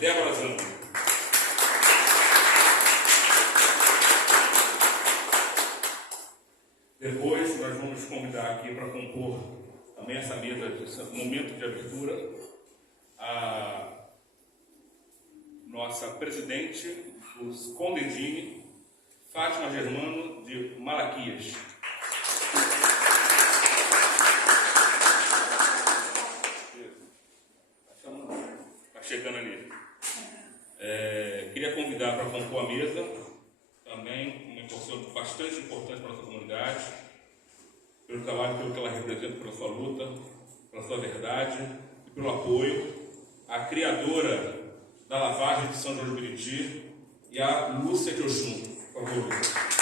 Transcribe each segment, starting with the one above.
Débora Zango. Depois nós vamos convidar aqui para compor também essa mesa, esse momento de abertura, a nossa presidente, o Condedini, Fátima Germano de Malaquias. Está chegando ali. Queria convidar para compor a mesa também uma pessoa bastante importante para a nossa comunidade, pelo trabalho pelo que ela representa, pela sua luta, pela sua verdade e pelo apoio, a criadora da lavagem de São João de Meriti e a Lúcia de Oxum. Por favor, Lúcia.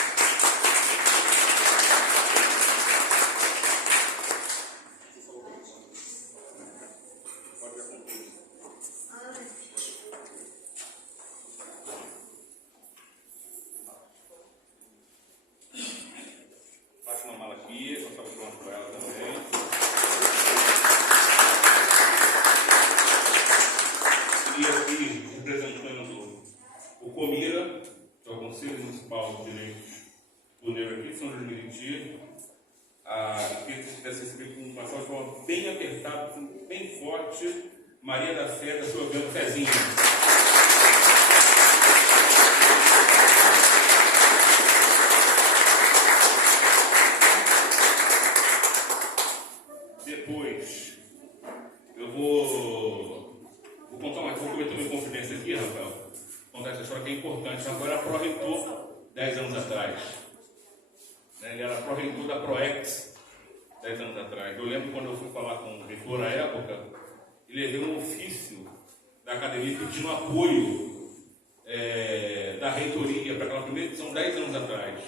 Maria da Fé, da sua grande Fezinha. Depois, eu vou contar uma coisa, eu tomei confidência aqui, Rafael. Vou contar essa história que é importante. Agora era pró-reitor 10 anos atrás. Ele era pró-reitor da ProEx 10 anos atrás. Eu lembro quando eu fui falar com o reitor à época, ele levou um ofício da academia pedindo apoio da reitoria para aquela primeira edição 10 anos atrás.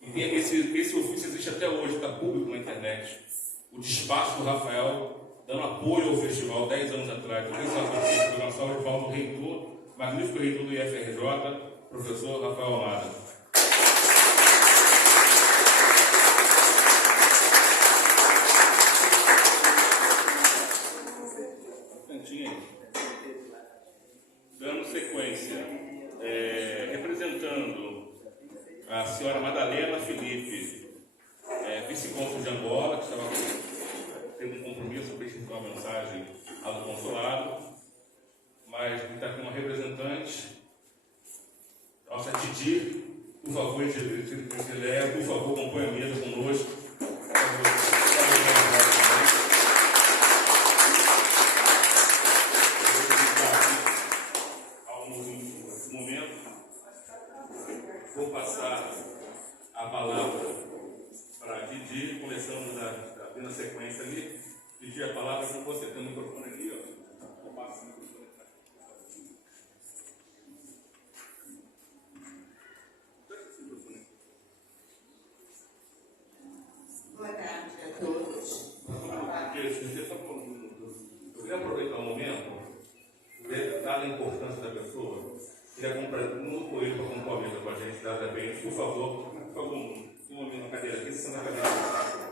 E esse ofício existe até hoje, está público na internet. O despacho do Rafael dando apoio ao festival 10 anos atrás. Então, esse uma salva de palmas do reitor, magnífico reitor do IFRJ, professor Rafael Amada. Dando sequência, representando a senhora Madalena Felipe, vice-cônsul de Angola, que estava tendo um compromisso para escrever uma mensagem lá do consulado, mas está aqui uma representante, nossa Titi, por favor, por favor, compõe a mesa conosco. Vou passar a palavra para a Didi, começando na sequência ali. Didi, a palavra é com você. Tem o microfone aqui, ó. Vou passar o microfone para Boa tarde a todos. Eu queria aproveitar o momento, dada a importância da pessoa, queria comprar um coelho para compor a mesa com a gente, da bem, por favor, uma cadeira aqui, senta na cadeira.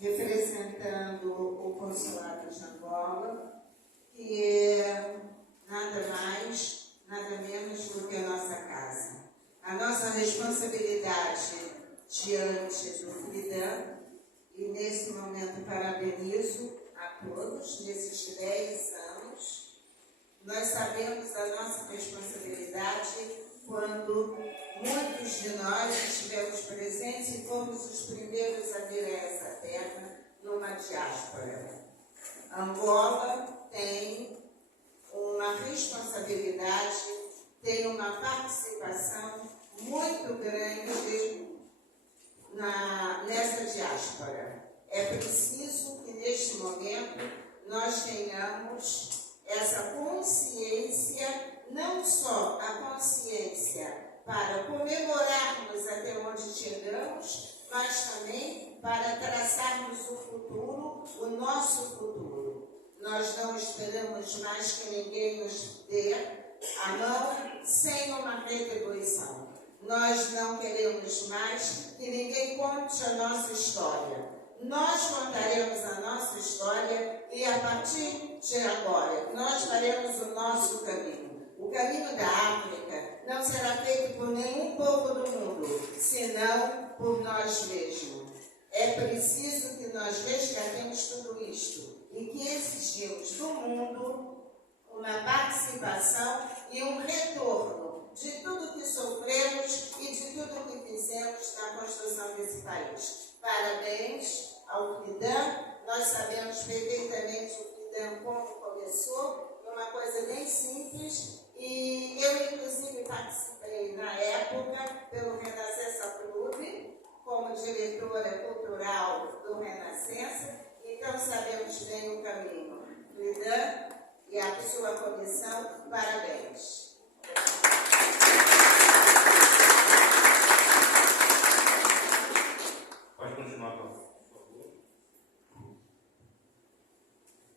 Representando o Consulado de Angola, que é nada mais, nada menos do que a nossa casa. A nossa responsabilidade diante do FRIDAM, e nesse momento parabenizo a todos, nesses 10 anos, nós sabemos a nossa responsabilidade quando muitos de nós estivemos presentes e fomos os primeiros a vir a essa terra numa diáspora. Angola tem uma responsabilidade, tem uma participação muito grande nessa diáspora. É preciso que neste momento nós tenhamos essa consciência, não só a consciência para comemorar esperamos, mas também para traçarmos o futuro, o nosso futuro. Nós não esperamos mais que ninguém nos dê a mão sem uma retribuição. Nós não queremos mais que ninguém conte a nossa história. Nós contaremos a nossa história e, a partir de agora, nós faremos o nosso caminho. O caminho da África não será feito por nenhum povo do mundo, senão por nós mesmos. É preciso que nós resgatemos tudo isto e que exigimos do mundo uma participação e um retorno de tudo que sofremos e de tudo que fizemos na construção desse país. Parabéns ao FIDAM. Nós sabemos perfeitamente o FIDAM como começou, numa coisa bem simples, e eu inclusive participei na época pelo Renascença Clube, como diretora cultural do Renascença, então sabemos bem o caminho. FIDAM e a sua comissão, parabéns. Pode continuar, por favor.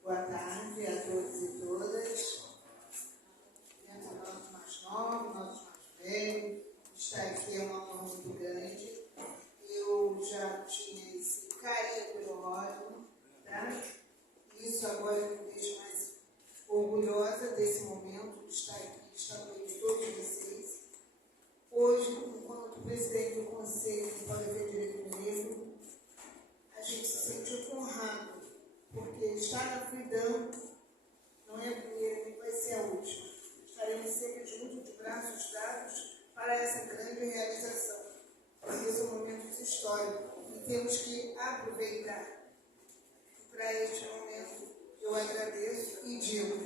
Boa tarde a todos e todas. Nós mais novos, nós mais velhos, estar aqui é uma honra muito grande. Eu já tinha esse carinho pelo Ródio, tá? Isso agora me deixa mais orgulhosa desse momento de estar aqui, estar com todos vocês. Hoje, enquanto presidente do Conselho do Poder Direito Negro, a gente se sentiu honrado, porque estar na FIDAM não é a primeira nem vai ser a última. Estaremos sempre juntos, de braços dados, para essa grande realização. Porque são momentos históricos e temos que aproveitar. Para este momento, eu agradeço e digo,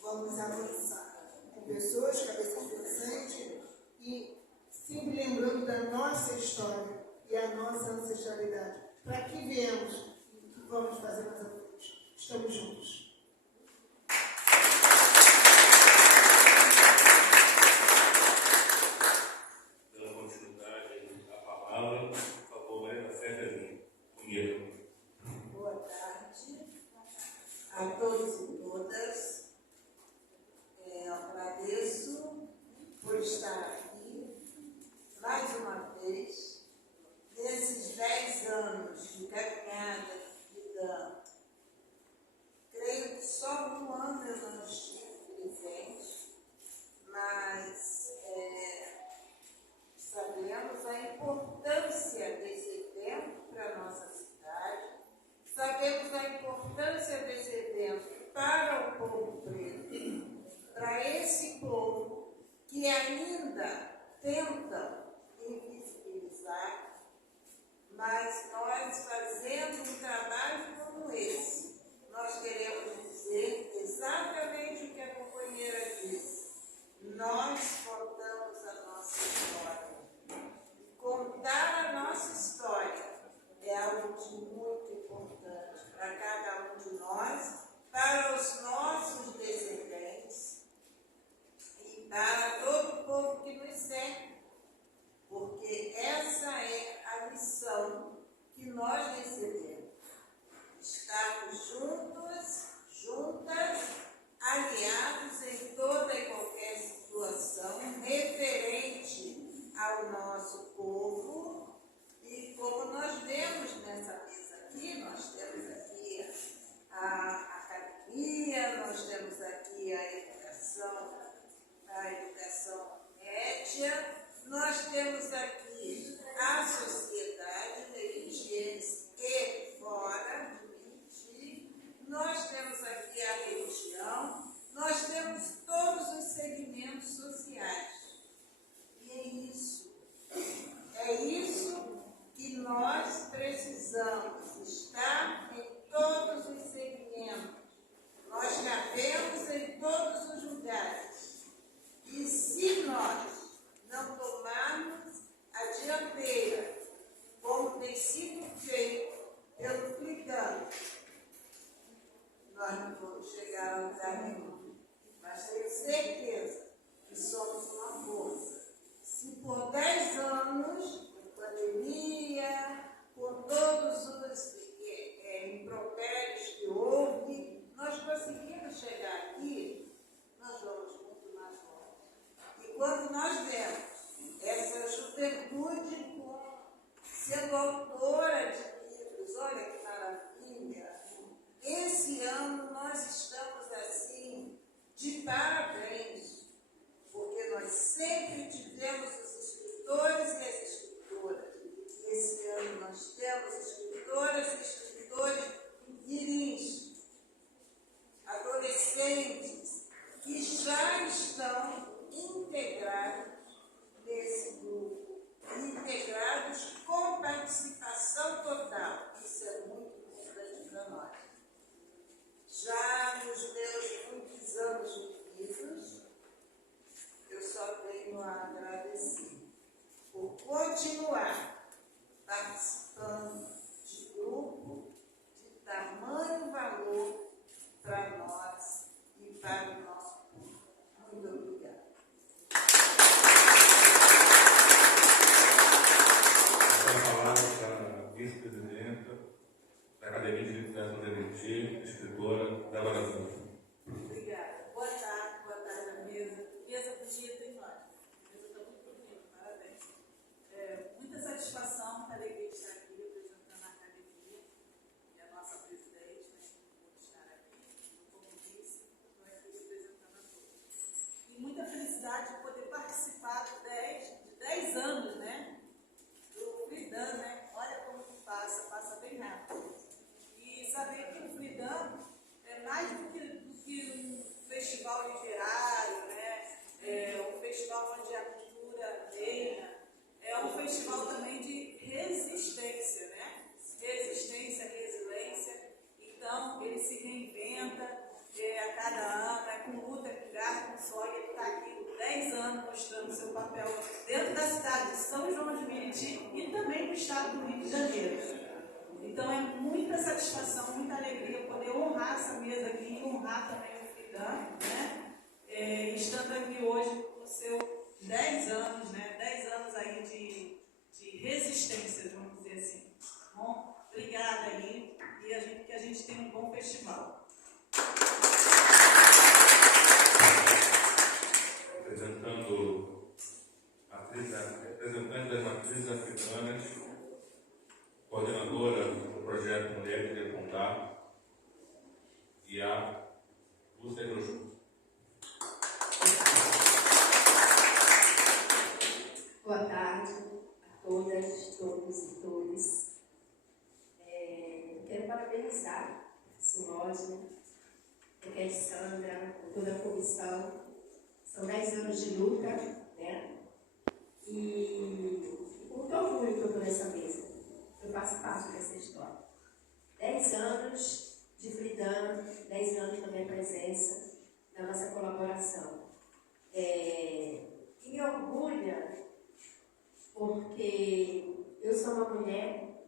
vamos avançar com pessoas, cabeças pensantes e sempre lembrando da nossa história e a nossa ancestralidade. Para que viemos e o que vamos fazer mais à frente. Estamos juntos. Dando continuidade à palavra, por favor, Maria da Fé Carinho, comigo. Boa tarde a todos e todas. Eu agradeço por estar aqui mais uma vez, nesses 10 anos de caminhada de FIDAM. Creio que só um ano eu não estive presente, mas sabemos a importância desse evento para a nossa cidade, sabemos a importância desse evento para o povo preto, para esse povo que ainda tenta invisibilizar, mas nós fazendo um trabalho como esse, nós queremos dizer exatamente o que a companheira disse. Nós contamos a nossa história. Contar a nossa história é algo de muito importante para cada um de nós, para os nossos descendentes e para todo o povo que nos segue, porque essa é a missão que nós recebemos. Estarmos juntos, juntas, aliados em toda e qualquer situação referente ao nosso povo. E como nós vemos nessa mesa aqui, nós temos aqui a academia, nós temos aqui a educação média, nós temos aqui a sociedade, religiões e fora de Miti, nós temos aqui a religião, nós temos todos os segmentos sociais. E é isso que nós precisamos, estar em todos os segmentos. Nós cabemos em todos os lugares. E se nós não tomarmos a dianteira sendo autora de livros, olha que maravilha. Esse ano nós estamos assim, de parabéns, porque nós sempre tivemos os escritores e as escritoras. Esse ano nós temos escritoras e escritores mirins, adolescentes, que já estão integrados nesse grupo, integrados com participação total. Isso é muito importante para nós. Já nos meus muitos anos vividos, eu só tenho a agradecer por continuar participando de grupo de tamanho valor para nós e para o nosso povo. Muito obrigada. A palavra para a vice-presidenta da Academia de Literatura do Meriti, escritora Débora Zanca. Obrigada. Boa tarde à mesa. Mesa bonita, hein, Mário? A mesa está muito bonita, parabéns. Muita satisfação, muita alegria de estar aqui representando a academia e a nossa presidente, né, por estar aqui. Como disse, estou aqui representando a todos. E muita felicidade de poder participar de 10 anos, né, do Freedom, né? Olha como que passa bem rápido. E saber que o Freedom é mais do que um festival literário, né? Um festival onde a cultura reina, é um festival também de resistência, né? Resistência, resiliência. Então, ele se reinventa a cada ano, com luta, com garra, com suor, e ele está aqui 10 anos mostrando seu papel dentro da cidade de São João de Meriti e também no estado do Rio de Janeiro. Então, é muita satisfação, muita alegria poder honrar essa mesa aqui e honrar também o Freedom, né? Estando aqui hoje com o seu 10 anos, né? 10 anos aí de resistência, vamos dizer assim. Bom, obrigada aí e que a gente tenha um bom festival. Apresentando representante das matrizes africanas, coordenadora do projeto Mulheres de Condá, e a Lúcia Grosso. Boa tarde a todas, todos e todas. Quero parabenizar a professora Rosa, a Sandra, toda a comissão. São 10 anos de luta, né? E com muito orgulho que eu estou nessa mesa. Eu faço parte dessa história. 10 anos de Freedom, 10 anos da minha presença, da nossa colaboração. E me orgulha porque eu sou uma mulher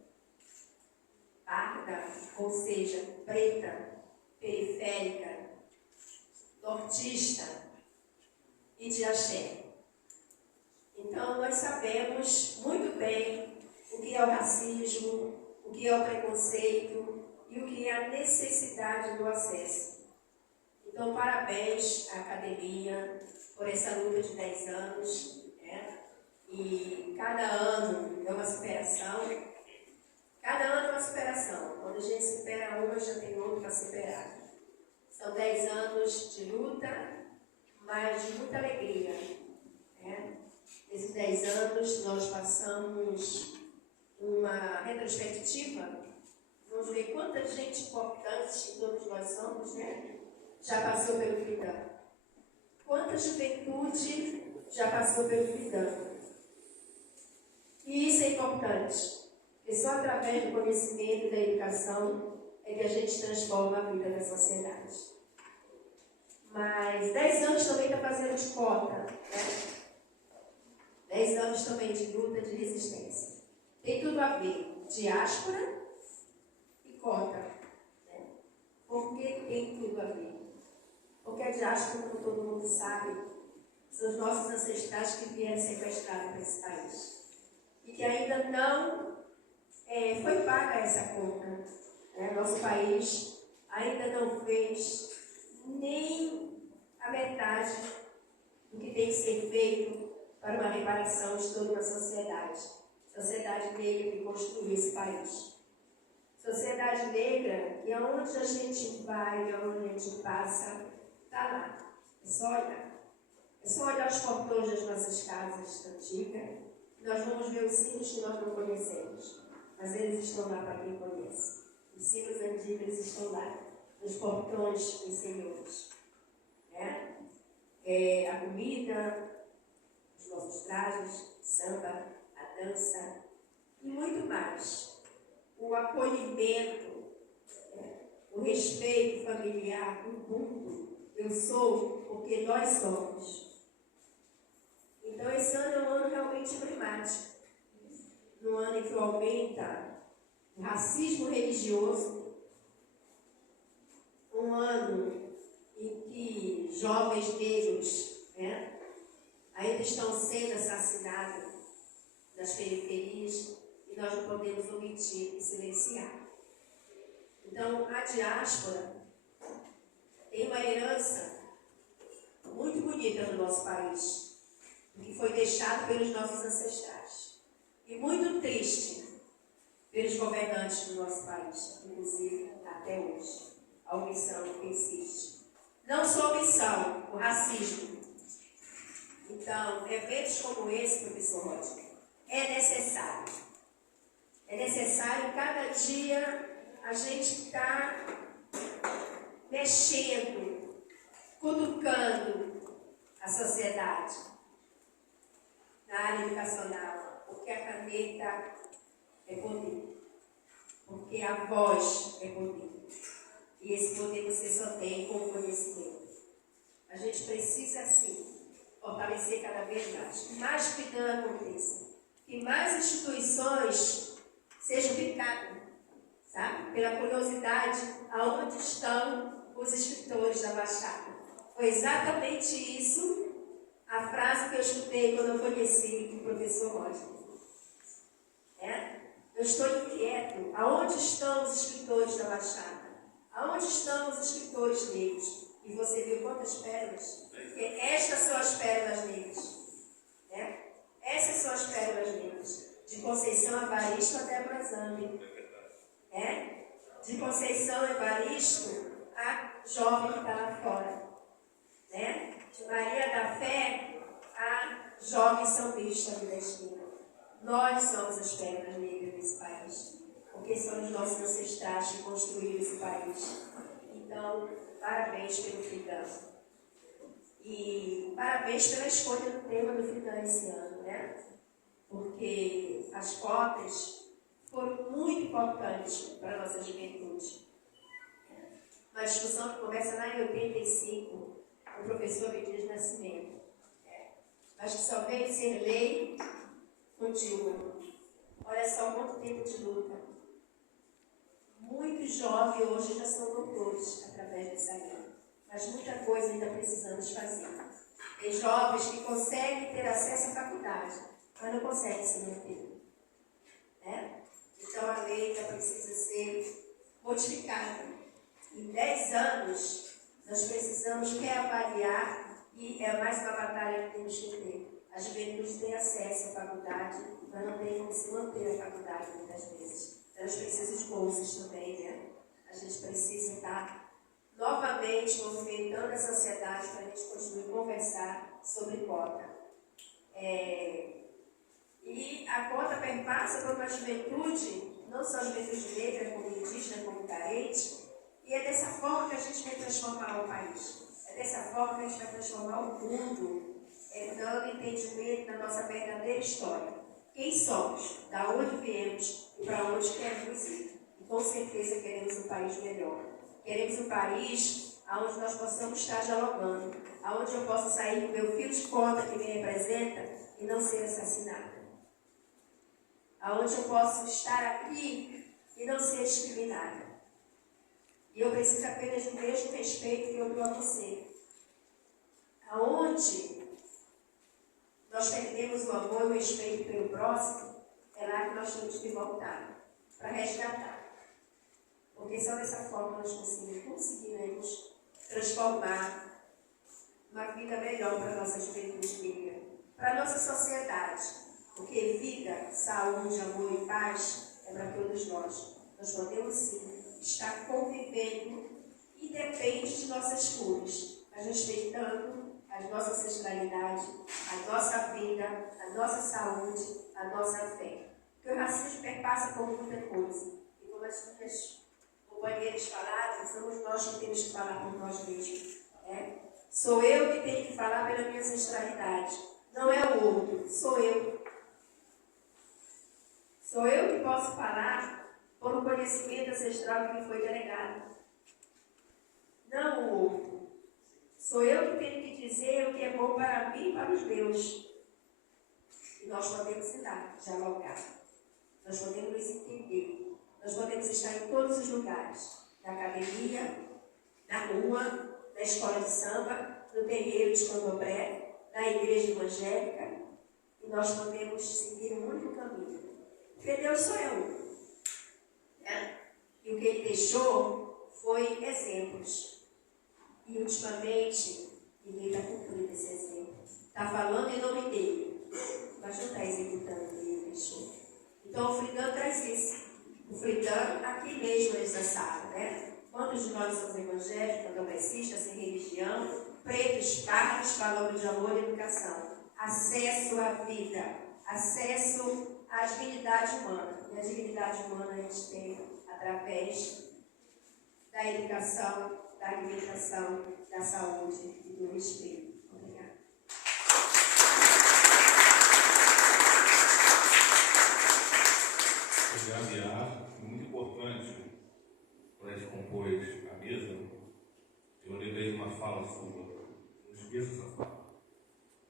parda, ou seja, preta, periférica, nortista e de axé. Então, nós sabemos muito bem o que é o racismo, o que é o preconceito e o que é a necessidade do acesso. Então, parabéns à academia por essa luta de 10 anos, né? E cada ano é uma superação. Cada ano é uma superação. Quando a gente supera uma, já tem outro para superar. São 10 anos de luta, mas de muita alegria, né? Nesses 10 anos, nós passamos uma retrospectiva. Vamos ver quanta gente importante, todos nós somos, né? Já passou pelo Freedom. Quanta juventude já passou pelo Freedom. E isso é importante, porque só através do conhecimento e da educação é que a gente transforma a vida da sociedade. Mas 10 anos também está fazendo de cota, né? 10 anos também de luta, de resistência. Tem tudo a ver, diáspora e cota. Né? Por que tem tudo a ver? Porque a diáspora, como todo mundo sabe, são os nossos ancestrais que vieram sequestrados para esse país. E que ainda não foi paga essa conta. Né? Nosso país ainda não fez nem a metade do que tem que ser feito para uma reparação de toda uma sociedade. Sociedade negra que construiu esse país. Sociedade negra que aonde a gente vai, aonde a gente passa, está lá. É só olhar. É só olhar os portões das nossas casas antigas. Nós vamos ver os símbolos que nós não conhecemos. Mas eles estão lá para quem conhece. Os símbolos antigos estão lá, nos portões interiores. Né? A comida, os nossos trajes, o samba, a dança e muito mais. O acolhimento, o respeito familiar, o mundo. Eu sou porque nós somos. Então, esse ano é um ano realmente emblemático. No ano em que aumenta o racismo religioso, um ano em que jovens negros ainda estão sendo assassinados nas periferias e nós não podemos omitir e silenciar. Então, a diáspora tem uma herança muito bonita no nosso país, que foi deixado pelos nossos ancestrais. E muito triste pelos governantes do nosso país, inclusive até hoje. A omissão persiste. Não só a omissão, o racismo. Então, eventos como esse, professor Roger, é necessário. É necessário cada dia a gente estar mexendo, cutucando a sociedade na área educacional, porque a caneta é poder, porque a voz é poder. E esse poder você só tem com o conhecimento. A gente precisa, sim, fortalecer cada vez mais. Que mais que não aconteça. Que mais instituições sejam picadas, sabe? Pela curiosidade, aonde estão os escritores da Baixada. Foi exatamente isso a frase que eu escutei quando eu conheci o professor Roger. Eu estou inquieto. Aonde estão os escritores da Baixada? Aonde estão os escritores negros? E você viu quantas pérolas? Porque estas são as pérolas negras. Essas são as pérolas negras. De Conceição Evaristo até Brazambi. De Conceição Evaristo a jovem que está lá fora. De Maria da Fé a jovem sambista ali da esquina. Nós somos as pérolas negras desse país. Porque são os nossos ancestrais que construíram esse país. Então, parabéns pelo FIDAN. E parabéns pela escolha do tema do FIDAN esse ano, Porque as cotas foram muito importantes para a nossa juventude. Uma discussão que começa lá em 85, com o professor Benedito Nascimento, mas que só veio ser lei com Dilma. Olha só quanto tempo de luta. Muitos jovens hoje já são doutores através dessa lei, mas muita coisa ainda precisamos fazer. Tem jovens que conseguem ter acesso à faculdade, mas não conseguem se manter. Então a lei ainda precisa ser modificada. Em 10 anos, nós precisamos reavaliar, e é mais uma batalha que temos que ter. A juventude tem acesso à faculdade, mas não tem como se manter a faculdade muitas vezes. Elas precisam de bolsas também, A gente precisa estar novamente movimentando a sociedade para a gente continuar a conversar sobre cota. E a cota perpassa por uma juventude, não só a juventude negra, como indígena, como carente, e é dessa forma que a gente vai transformar o país. É dessa forma que a gente vai transformar o mundo, dando entendimento da nossa verdadeira história. Quem somos, da onde viemos e para onde queremos ir. E com certeza queremos um país melhor. Queremos um país onde nós possamos estar dialogando, onde eu possa sair com meu filho de conta que me representa e não ser assassinada. Onde eu posso estar aqui e não ser discriminada. E eu preciso apenas do mesmo respeito que eu dou a você. Aonde nós perdemos o amor e o respeito pelo próximo, é lá que nós temos que voltar, para resgatar. Porque só dessa forma nós conseguiremos transformar uma vida melhor para a nossa juventude negra, para a nossa sociedade. Porque vida, saúde, amor e paz é para todos nós. Nós podemos sim estar convivendo independente de nossas cores, mas respeitando a nossa ancestralidade, a nossa vida, a nossa saúde, a nossa fé. Porque o racismo perpassa por muita coisa. E como as minhas companheiras falaram, somos nós que temos que falar por nós mesmos. Né? Sou eu que tenho que falar pela minha ancestralidade. Não é o outro, sou eu. Sou eu que posso falar por um conhecimento ancestral que me foi delegado. Não o outro. Sou eu que tenho que dizer o que é bom para mim e para os meus. E nós podemos dialogar. Nós podemos nos entender. Nós podemos estar em todos os lugares. Na academia, na rua, na escola de samba, no terreiro de candomblé, na igreja evangélica. E nós podemos seguir um único caminho. Porque Deus só é um. Né? E o que Ele deixou foi exemplos. E ultimamente, ninguém está cumprindo esse exemplo. Está falando em nome dele, mas não está executando o que ele deixou. Então o Fridan traz isso. O Fridan, aqui mesmo nessa sala, né? Quantos de nós somos evangélicos, candomblessistas, sem religião, pretos, pardos, falando de amor e educação? Acesso à vida, acesso à dignidade humana. E a dignidade humana a gente tem através da educação, da alimentação, da saúde e do respeito. Obrigada. Obrigado, Iá. Muito importante quando a gente compôs a mesa. Eu lembrei de uma fala sua. Não esqueça essa fala.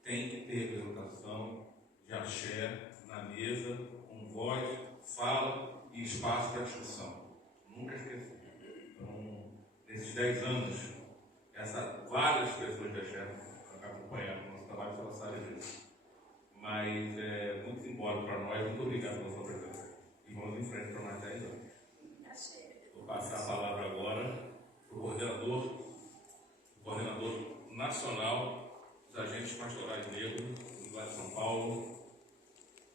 Tem que ter representação de axé na mesa, com voz, fala e espaço para discussão. Nunca esqueça. Então, nesses 10 anos, várias pessoas de axé acompanharam o nosso trabalho, ela sabe disso. Mas é muito simbólico para nós. Muito obrigado pela sua presença. E vamos em frente para mais 10 anos. Vou passar a palavra agora para o coordenador nacional dos agentes pastorais negros do Estado de São Paulo,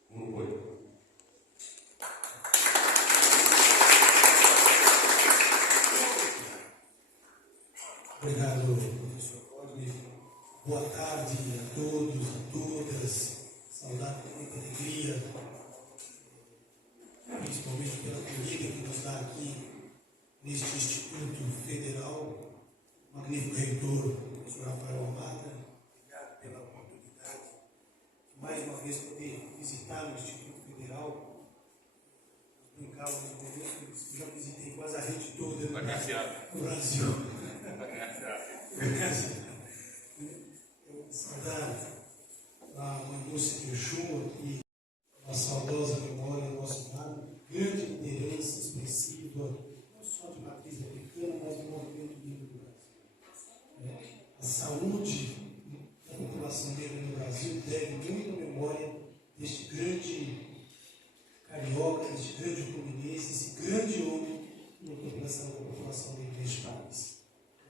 Uruguai. Obrigado, professor Cosme. Boa tarde a todos, a todas. Saudade com muita alegria, principalmente pela acolhida que nos dá aqui neste Instituto Federal. Magnífico reitor, professor Rafael Amata. Obrigado pela oportunidade de mais uma vez poder visitar o Instituto Federal. Brincava no começo, já visitei quase a rede toda no Brasil. Saudade a mãe Lúcia Queixua e a saudosa memória do nosso lado, grande liderança expressiva, não só de matriz africana, mas do movimento negro do Brasil. A saúde da população negra no Brasil deve muito à memória deste grande carioca, deste grande fluminense, esse grande homem na população negra deste país.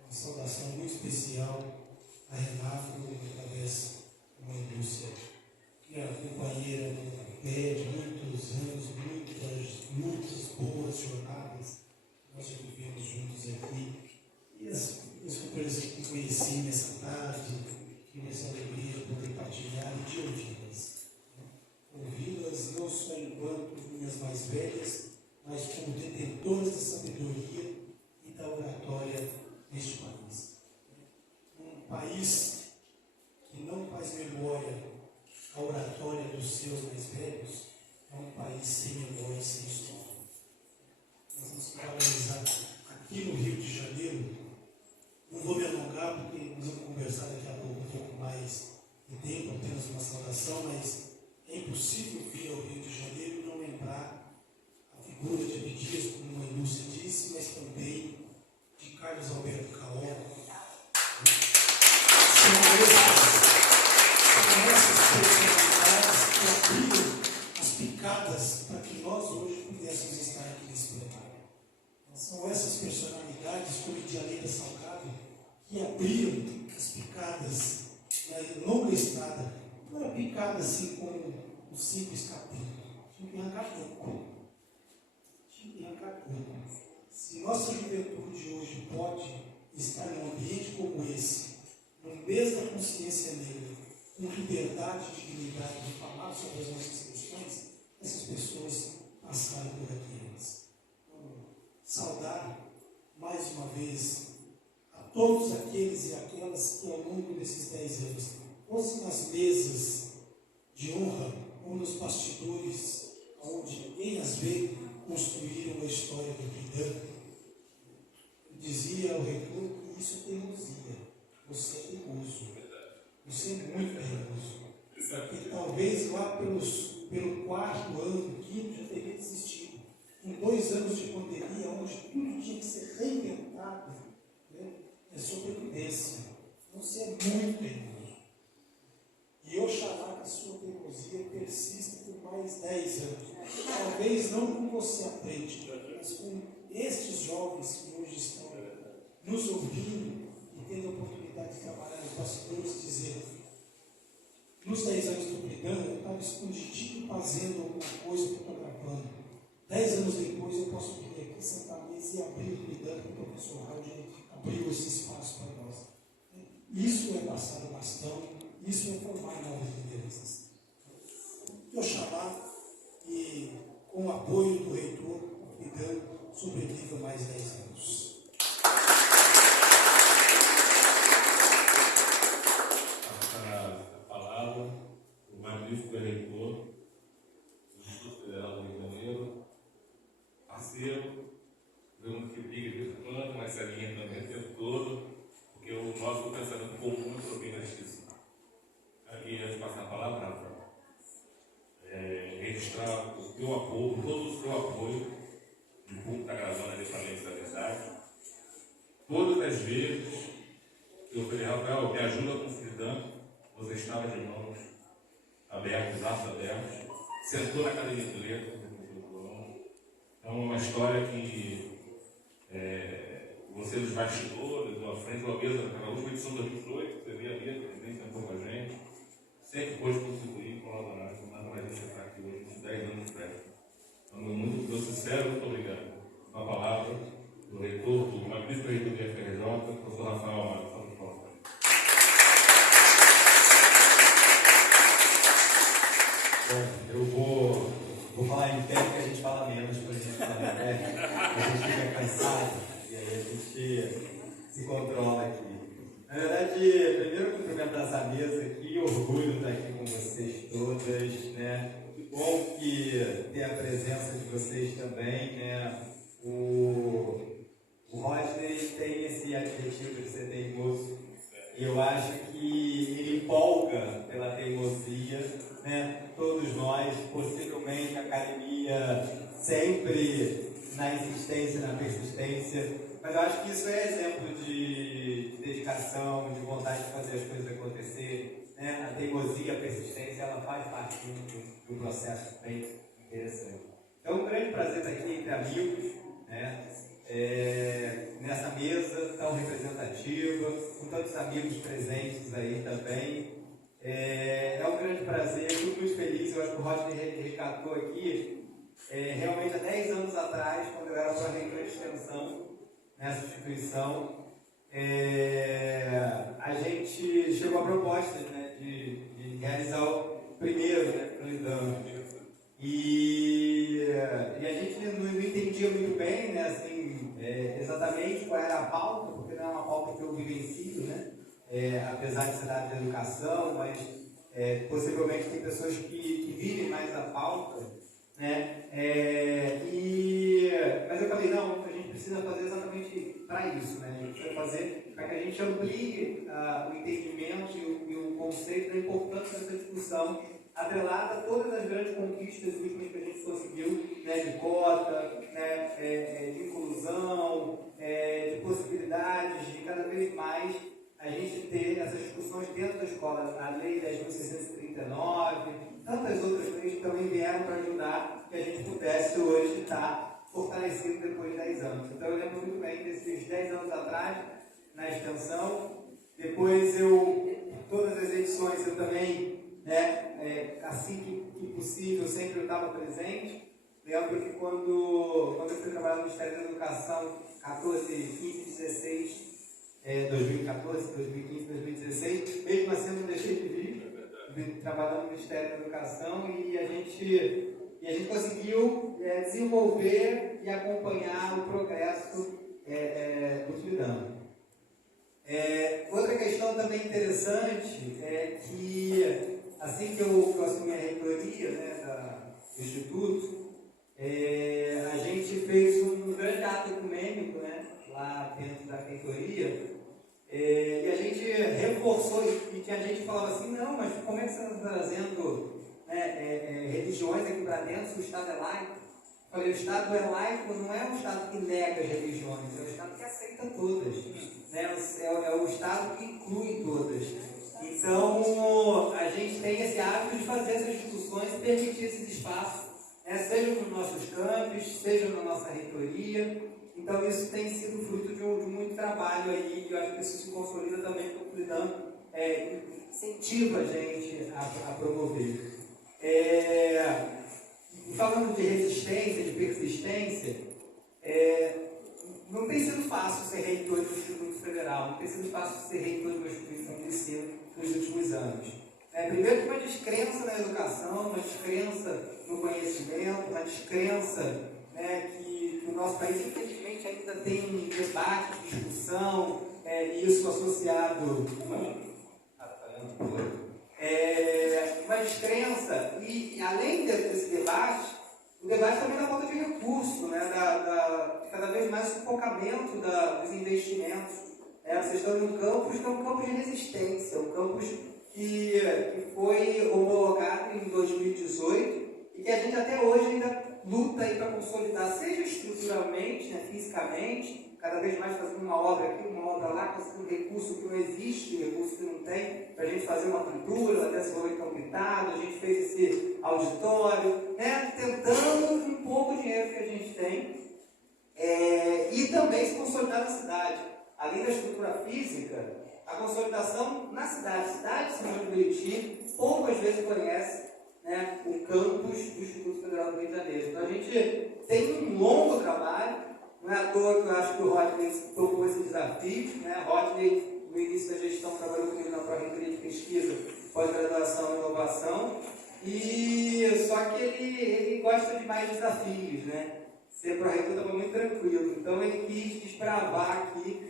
Uma saudação muito especial a Renato, através da mãe Lúcia, que é a companheira de muitos anos, muitas boas jornadas que nós já vivemos juntos aqui. E as companheiras que conheci nessa tarde, que nessa alegria de poder partilhar e de ouvi-las. Ouvi-las não só enquanto minhas mais velhas, mas como detentoras da sabedoria e da oratória neste país. Um país que não faz memória à oratória dos seus mais velhos é um país sem memória e sem história. Nós temos que valorizar aqui no Rio de Janeiro. Não vou me alongar porque nós vamos conversar daqui a pouco um pouco mais de tempo, apenas uma saudação, mas é impossível vir ao Rio de Janeiro e não lembrar a figura de Abdias, como a mãe Lúcia disse, mas também de Carlos Alberto Caoba. São essas personalidades que abriram as picadas para que nós hoje pudéssemos estar aqui nesse plenário. São essas personalidades, como Dianeta Salgado, que abriram as picadas na longa estrada. Não era picada assim como o simples capítulo. Tinha que arrancar tudo. Tinha que arrancar tudo. Se nossa juventude hoje pode estar num ambiente como esse, no mês da consciência negra, com liberdade e dignidade de falar sobre as nossas questões, essas pessoas passaram por aqui antes. Então, saudar mais uma vez a todos aqueles e aquelas que ao longo desses 10 anos, fossem nas mesas de honra ou nos bastidores, onde ninguém as vê, construíram a história do Pridã. Dizia ao reitor que isso é teimosia. Você é teimoso. Você é muito teimoso. E talvez lá pelo 4º ano, 5º, já teria desistido. Com 2 anos de pandemia, onde tudo tinha que ser reinventado, né? É sobrevivência. Você é muito teimoso. E oxalá que a sua teimosia persista por mais 10 anos. Talvez não com você à frente, mas com estes jovens que hoje estão nos ouvindo e tendo a oportunidade de trabalhar nos bastidores, dizer: nos 10 anos do Pridã, eu estava escondidinho fazendo alguma coisa, fotografando. 10 anos depois eu posso vir aqui, sentar à mesa e abrir o Pridã, que o professor Raul abriu esse espaço para nós. Isso é passar o bastão, isso é formar novas lideranças. Oxalá, e com o apoio do reitor, o Pridã sobreviva mais 10 anos. A palavra, o magnífico reitor do Instituto Federal do Rio de Janeiro, parceiro, vemos que briga de vez em quando, mas se alinha também o tempo todo, porque o nosso pensamento comum é sobre a justiça. Aqui, antes de passar a palavra, Rafael, registrar o teu apoio, todo o seu apoio, de público está gravando ali para a Lei da Verdade. Todas as vezes que eu falei: Rafael, me ajuda com o Pridã, você estava de mãos abertas, braços abertos, sentou na cadeira de letras. Então, é uma história que você nos bastidores, ou à frente, ou à mesa, naquela última edição de 2018, você vê a mesa, o presidente sentou com a gente, sempre pôde contribuir, colaborar, nada mais isso estar aqui hoje, uns 10 anos de festa. Então, meu sincero, muito obrigado. Uma palavra do reitor, do magnífico reitor do FRJ, professor Rafael Amado. Salve de palmas. Bom, eu vou falar em pé porque a gente fala menos quando a gente fala em pé. A gente fica cansado e aí a gente se controla aqui. Na verdade, primeiro cumprimentar essa mesa aqui, orgulho estar aqui com vocês todas, né? Bom que ter a presença de vocês também, né? O Rodney tem esse adjetivo de ser teimoso e eu acho que ele empolga pela teimosia, né? Todos nós, possivelmente a academia sempre na insistência, na persistência, mas eu acho que isso é exemplo de dedicação, de vontade de fazer as coisas acontecer, né? A teimosia, a persistência, ela faz parte de um processo bem interessante. É um grande prazer estar aqui entre amigos, né? Nessa mesa tão representativa, com tantos amigos presentes aí também. É um grande prazer, eu fico muito feliz. Eu acho que o Rodney resgatou aqui, realmente há 10 anos atrás, quando eu era pró-reitor de extensão nessa instituição, a gente chegou a proposta, né, de realizar o primeiro, né, Pridã. E a gente não entendia muito bem, né, assim, exatamente qual era a pauta, porque não é uma pauta que eu vivencio, né, apesar de ser da área da educação, mas possivelmente tem pessoas que vivem mais a pauta, né, mas eu falei: não, a gente precisa fazer exatamente para isso, né, a gente precisa fazer para que a gente amplie o entendimento e o conceito da importância dessa discussão, atrelada a todas as grandes conquistas últimas que a gente conseguiu, né, de cota, né, de inclusão, de possibilidades de cada vez mais a gente ter essas discussões dentro da escola. A Lei 10.639, tantas outras leis que também vieram para ajudar que a gente pudesse hoje estar fortalecido depois de 10 anos. Então eu lembro muito bem desses 10 anos atrás, na extensão. Depois todas as edições eu também né? Assim que possível, sempre eu estava presente. Lembro que quando eu fui trabalhar no Ministério da Educação, 14, 15, 16, 2014, 2015, 2016, mesmo assim eu não deixei de vir trabalhar no Ministério da Educação e a gente conseguiu desenvolver e acompanhar o progresso do Fluidando. Outra questão também interessante é que, assim que eu assumi a reitoria, né, do Instituto, a gente fez um grande ato ecumênico, né, lá dentro da reitoria, e a gente reforçou, e que a gente falava assim, não, mas como é que você está trazendo, né, religiões aqui para dentro se o Estado é laico? Eu falei, o Estado é laico, não é um Estado que nega as religiões, é um Estado que aceita todas, né? É o Estado que inclui todas. Então, a gente tem esse hábito de fazer essas discussões e permitir esses espaços, seja nos nossos campos, seja na nossa reitoria. Então, isso tem sido fruto de muito trabalho aí, e eu acho que isso se consolida também com o Fluidando, incentiva a gente a promover. Falando de resistência, de persistência, não tem sido fácil ser reitor do Instituto Federal, não tem sido fácil ser reitor de uma instituição de ensino nos últimos anos. Primeiro, uma descrença na educação, uma descrença no conhecimento, uma descrença, né, que o nosso país, infelizmente, ainda tem debate, discussão, e isso associado uma descrença, e além desse debate, o debate também da falta de recurso, né, cada vez mais sufocamento dos investimentos. Vocês estão em um campus que é um campus de resistência, um campus que foi homologado em 2018 e que a gente até hoje ainda luta para consolidar, seja estruturalmente, né, fisicamente, cada vez mais fazendo uma obra aqui, uma obra lá, conseguindo recurso que não existe, recurso que não tem, para a gente fazer uma pintura, até se for tão pintado, a gente fez esse auditório, né, tentando um pouco o dinheiro que a gente tem, e também se consolidar na cidade. Além da estrutura física, a consolidação na cidade. A cidade de São João de Meriti poucas vezes conhece, né, o campus do Instituto Federal do Rio de Janeiro. Então a gente tem um longo trabalho. Não é à toa que eu acho que o Rodney tocou esse desafio, né? Rodney, no início da gestão, trabalhou comigo na Pró-Reitoria de Pesquisa, Pós-Graduação e Inovação, e só que ele gosta de mais desafios, né? Ser pró-reitor estava muito tranquilo, então ele quis desbravar aqui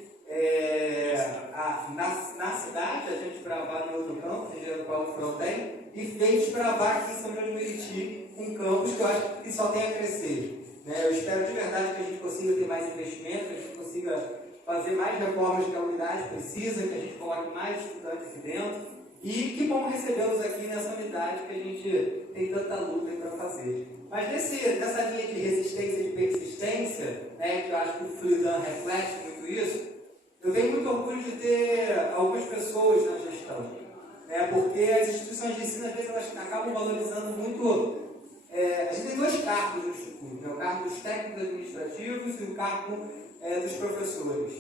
na cidade, a gente desbravar no outro campus, em Engenheiro Paulo Fronten, e fez desbravar aqui em São João de Meriti, um campus que eu acho que só tem a crescer. Eu espero de verdade que a gente consiga ter mais investimento, que a gente consiga fazer mais reformas que a unidade precisa, que a gente coloque mais estudantes aqui dentro. E que bom recebê-los aqui nessa unidade que a gente tem tanta luta para fazer. Mas nessa linha de resistência e de persistência, né, que eu acho que o Fluidando reflete muito isso, eu tenho muito orgulho de ter algumas pessoas na gestão. Né, porque as instituições de ensino, às vezes, elas acabam valorizando muito. A gente tem dois cargos no Instituto, né? O cargo dos técnicos administrativos e o cargo dos professores.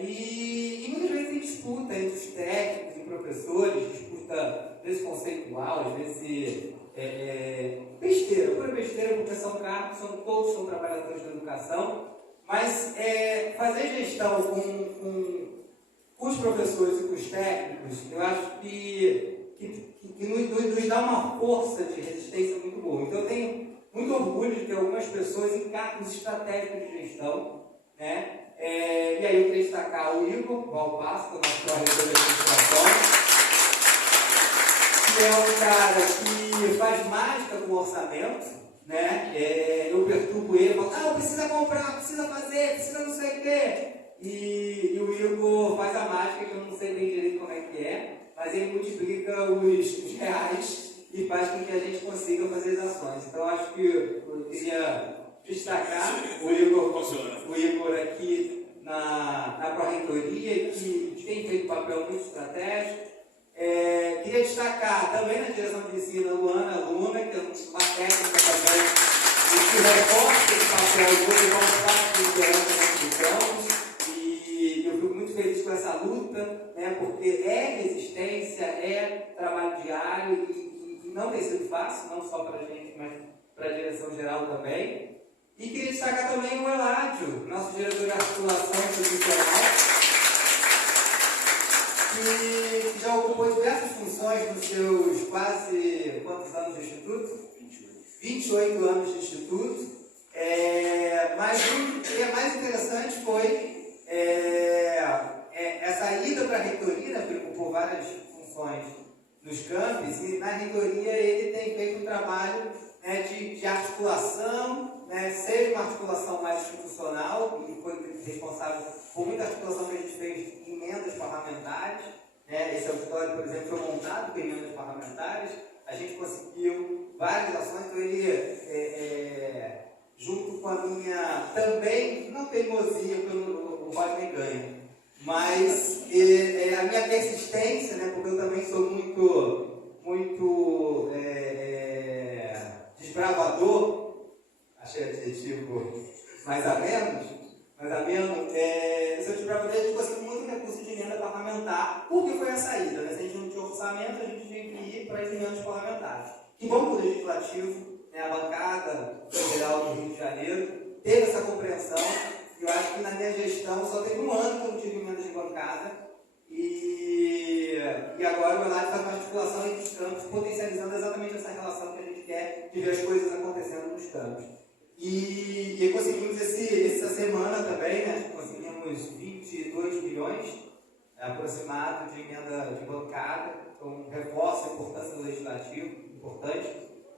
E muitas vezes tem disputa entre os técnicos e professores, disputa às vezes conceitual, às vezes besteira, pura besteira, porque são cargos, todos são trabalhadores da educação, mas fazer gestão com os professores e com os técnicos, eu acho que nos dá uma força de resistência muito boa. Então eu tenho muito orgulho de ter algumas pessoas em cargos estratégicos de gestão, né? E aí eu queria destacar o Igor Valpasso, nosso pró-reitor de administração, que é um cara que faz mágica com o orçamento, né? Eu perturbo ele, falo, precisa comprar, precisa fazer, precisa não sei o quê. E o Igor faz a mágica, que eu não sei bem direito como é que é, mas ele multiplica os reais e faz com que a gente consiga fazer as ações. Então, acho que eu queria destacar o Igor aqui na Pró-Reitoria, que tem feito um papel muito estratégico. Queria destacar também na direção de ensino a Luana Luna, que é uma técnica também, que reforça esse papel de voltar de liderança na instituição. E eu fico muito feliz com essa luta, né, porque é resistência, é trabalho diário. espaço, não só para a gente, mas para a direção geral também. E queria destacar também o Eládio, nosso diretor de articulação institucional, que já ocupou diversas funções nos seus quase, quantos anos de instituto? 28 anos de instituto. Mas o que é mais interessante foi essa ida para a reitoria, né, porque ele ocupou várias funções nos campos, e na reitoria ele tem feito um trabalho, né, de articulação, né, seja uma articulação mais institucional, e foi responsável por muita articulação que a gente fez em emendas parlamentares. Esse auditório, por exemplo, foi montado com emendas parlamentares. A gente conseguiu várias ações, então ele, junto com a minha, também, não teimosia, porque o Rodney ganha, mas a minha persistência, né, porque eu também sou muito desbravador, achei adjetivo mais ameno, eu sou desbravador, a gente conseguiu muito recurso de emenda parlamentar, porque foi a saída, né? Se a gente não tinha orçamento, a gente tinha que ir para as emendas parlamentares. Que bom que o Legislativo, né, a bancada federal do Rio de Janeiro, teve essa compreensão. Eu acho que na minha gestão só teve um ano que eu não tive emenda de bancada, e agora o Eládio faz uma articulação entre os campos, potencializando exatamente essa relação que a gente quer de ver as coisas acontecendo nos campos. E conseguimos essa semana também, né, conseguimos 22 milhões aproximado de emenda de bancada, então reforça a importância do Legislativo, importante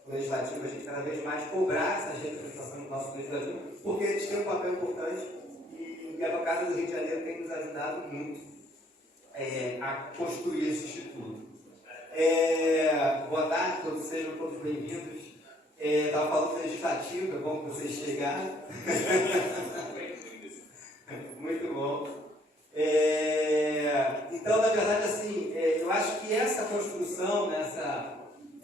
o Legislativo, a gente cada vez mais cobrar essa representação do nosso Legislativo, porque eles têm um papel importante e a bancada do Rio de Janeiro tem nos ajudado muito a construir esse instituto. Boa tarde, todos sejam todos bem-vindos. Estava falando do Legislativo, é bom que vocês chegaram. Muito bom. Então, na verdade, assim, eu acho que essa construção, né,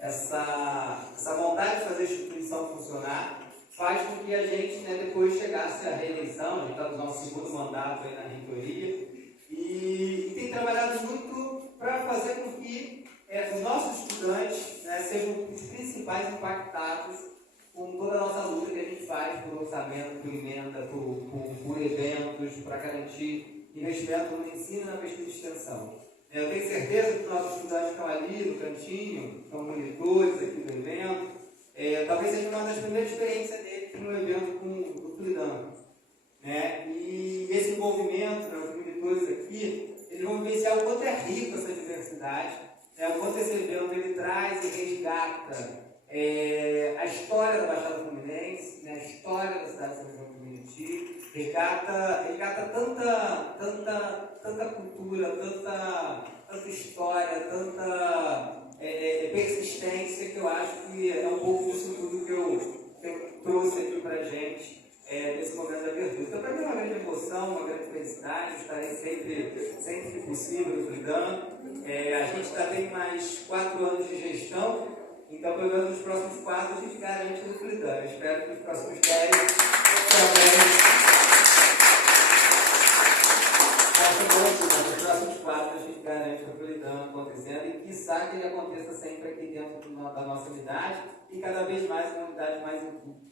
essa vontade de fazer a instituição funcionar, faz com que a gente, né, depois chegasse à reeleição. A gente está no nosso segundo mandato aí na reitoria e tem trabalhado muito para fazer com que os nossos estudantes, né, sejam os principais impactados com toda a nossa luta que a gente faz por orçamento, por emenda, por eventos, para garantir investimento no ensino e na pesquisa e extensão. Eu tenho certeza que os nossos estudantes estão ali no cantinho, são monitores aqui do evento. Talvez seja uma das primeiras experiências deles no evento com o Flidan. Né? E esse envolvimento, né, os monitores aqui, eles vão vivenciar o quanto é rico essa diversidade, né, o quanto esse evento ele traz e resgata a história da Baixada Fluminense, né, a história da cidade de São João do Meriti, resgata tanta cultura, tanta história, tanta persistência, que eu acho que é um pouco disso tudo que eu trouxe aqui para a gente nesse momento de abertura. Então, para mim é uma grande emoção, uma grande felicidade, estarei sempre que possível no Flidan. A gente já tem mais 4 anos de gestão, então pelo menos nos próximos 4 a gente garante no Flidan. Eu espero que nos próximos 10 também. Nos próximos 4 a gente garante o Flidan acontecendo e quiçá que ele aconteça sempre aqui dentro da nossa unidade e cada vez mais uma unidade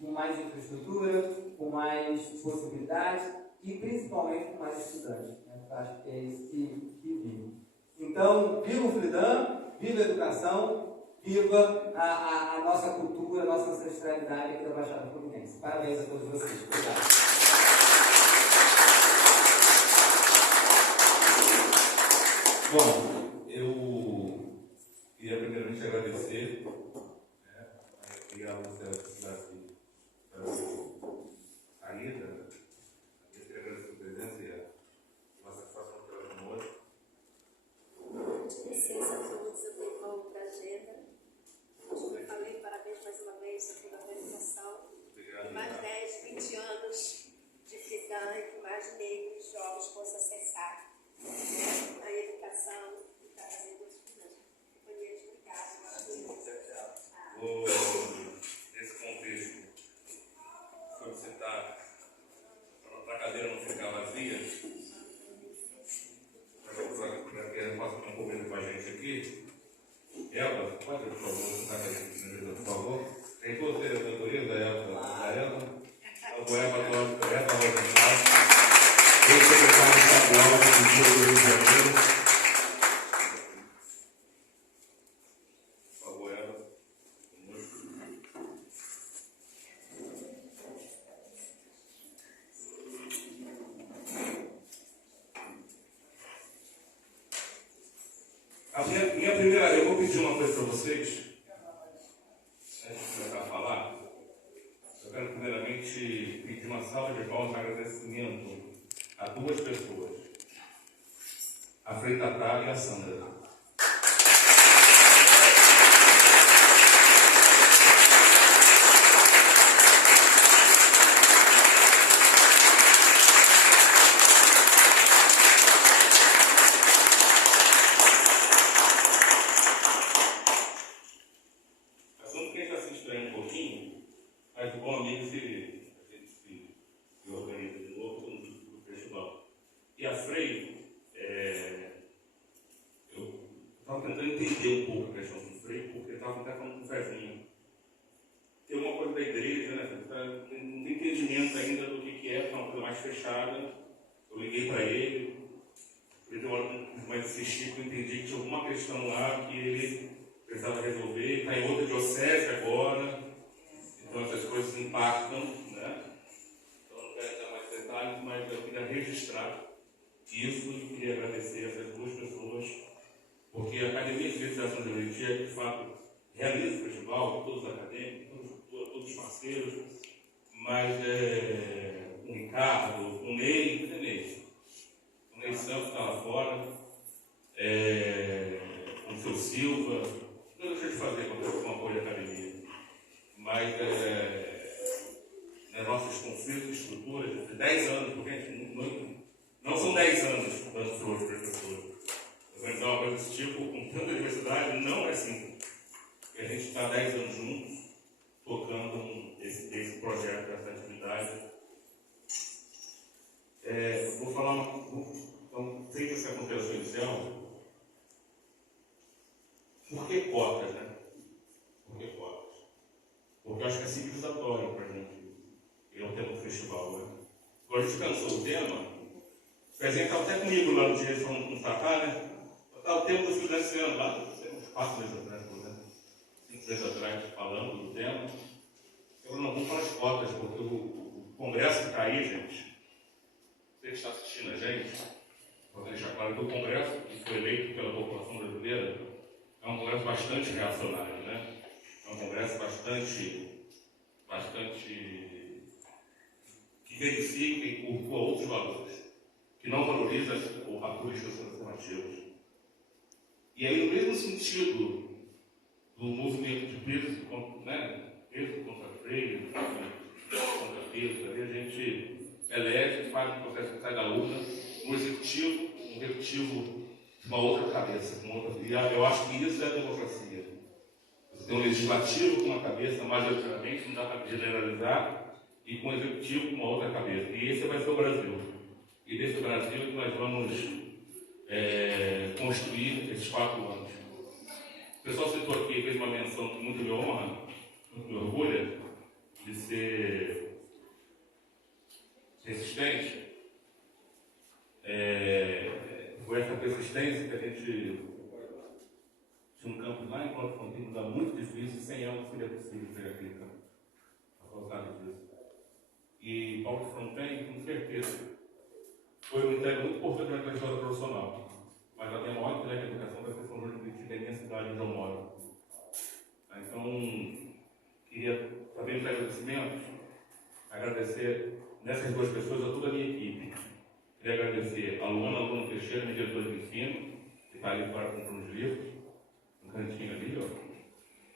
com mais infraestrutura, com mais possibilidades e principalmente com mais estudantes. Né? Acho que é isso que vive. Então, viva o Flidan, viva a educação, viva a nossa cultura, a nossa ancestralidade aqui da Baixada Fluminense. Parabéns a todos vocês. Obrigado. Bom, eu queria primeiramente agradecer, né, obrigado a você por estar aqui para a Rita. Eu queria agradecer a presença e a satisfação de estar conosco. Licença a todos, eu tenho uma outra agenda. Como eu falei, parabéns mais uma vez pela organização. Obrigado. E mais 10, 20 anos de Flidan que mais negros jovens possam acessar a educação e trazer outros estudantes. Companheiros, obrigado. Esse para vocês, antes de começar a falar, eu quero primeiramente pedir uma salva de palmas de agradecimento a duas pessoas, a Frei Tatá e a Sandra. Assunto que a gente está se estranhando um pouquinho, mas o bom amigo a gente se organiza de novo no festival. E a Frei, eu estava tentando entender um pouco a questão do Frei, porque estava até falando com o Fezinho. Tem uma coisa da igreja, né? Não tem entendimento ainda do que é uma coisa mais fechada. Eu liguei para ele, deu uma hora mais insistir, porque eu entendi que tinha alguma questão lá que ele precisava resolver, está em outra diocese agora, então essas coisas impactam, né? Então não quero dar mais detalhes, mas eu queria registrar isso e queria agradecer a essas duas pessoas, porque a Academia de Legislação de Eucaristia, de fato, realiza o festival, todos os acadêmicos, todos os parceiros, mas o Ricardo, o Ney, o Ney Santos está lá fora, o seu Silva, não deixa de fazer com apoio à academia, mas nossos conflitos de estrutura de 10 anos, porque a gente não são 10 anos dando flores para as pessoas. Organizar uma coisa desse tipo, com tanta diversidade, não é simples. E a gente está 10 anos juntos, tocando esse projeto, essa atividade. Vou falar então, feita essa conversa inicial, por que cotas, né? Por que cotas? Porque eu acho que é civilizatório para a gente. E é o tema do festival, né? Quando a gente pensou o tema, o Pezinho estava até comigo lá no dia falando com o Tatá, né? O tema do financiamento lá, uns 4 meses atrás, por exemplo, 5 meses atrás, falando do tema. Eu falei, não, vamos falar de cotas, porque o congresso que está aí, gente, você que está assistindo a gente, vou deixar claro que o congresso que foi eleito pela população brasileira é um congresso bastante reacionário, né? É um congresso bastante que verifica e cultua outros valores, que não valoriza a política transformativa. E aí, no mesmo sentido do movimento de peso contra freio, contra peso, a gente elege, faz um processo que sai da urna, um executivo de uma outra cabeça. E eu acho que isso é a democracia. Você tem um legislativo com uma cabeça, majoritariamente, não dá para generalizar, e com um executivo com uma outra cabeça. E esse vai ser o Brasil. E desse Brasil que nós vamos construir esses 4 anos. O pessoal citou aqui, fez uma menção que muito me honra, muito me orgulha, de ser resistente. Foi essa persistência que a gente tinha um campo lá em Porto Fontinho, era muito difícil, sem ela não seria possível ter aquele campo. A causa disso. E Paulo Fronten, com certeza, foi um entrega muito importante na história profissional. Mas ela tem a maior entrega de educação da questão da política da minha cidade onde eu moro. Então, queria também dar agradecimentos, agradecer nessas 2 pessoas a toda a minha equipe. Queria agradecer a Luana Teixeira, minha diretora de ensino, que está ali para comprar os livros, no cantinho ali, ó.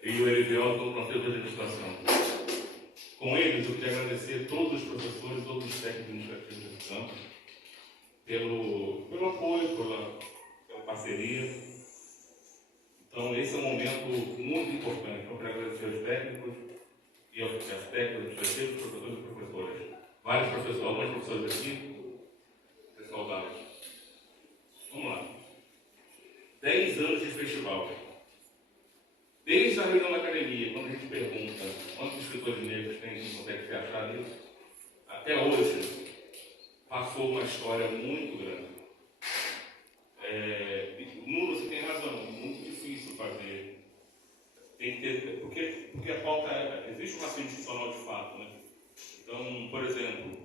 E o Elivel, do Conselho de Administração. Com eles, eu queria agradecer todos os professores, todos os técnicos administrativos desse campo, pelo apoio, pela parceria. Então, esse é um momento muito importante. Eu quero agradecer aos técnicos e aos técnicos, administrativos, professores e professoras. Vários professores, alguns professores aqui, pessoal da área. Vamos lá. 10 anos de festival. Desde a reunião da academia, quando a gente pergunta quantos escritores negros tem, quem consegue se achar nisso, até hoje, passou uma história muito grande. Nuno, você tem razão, muito difícil fazer. Tem que ter, porque a pauta existe um racismo institucional de fato, né? Então, por exemplo,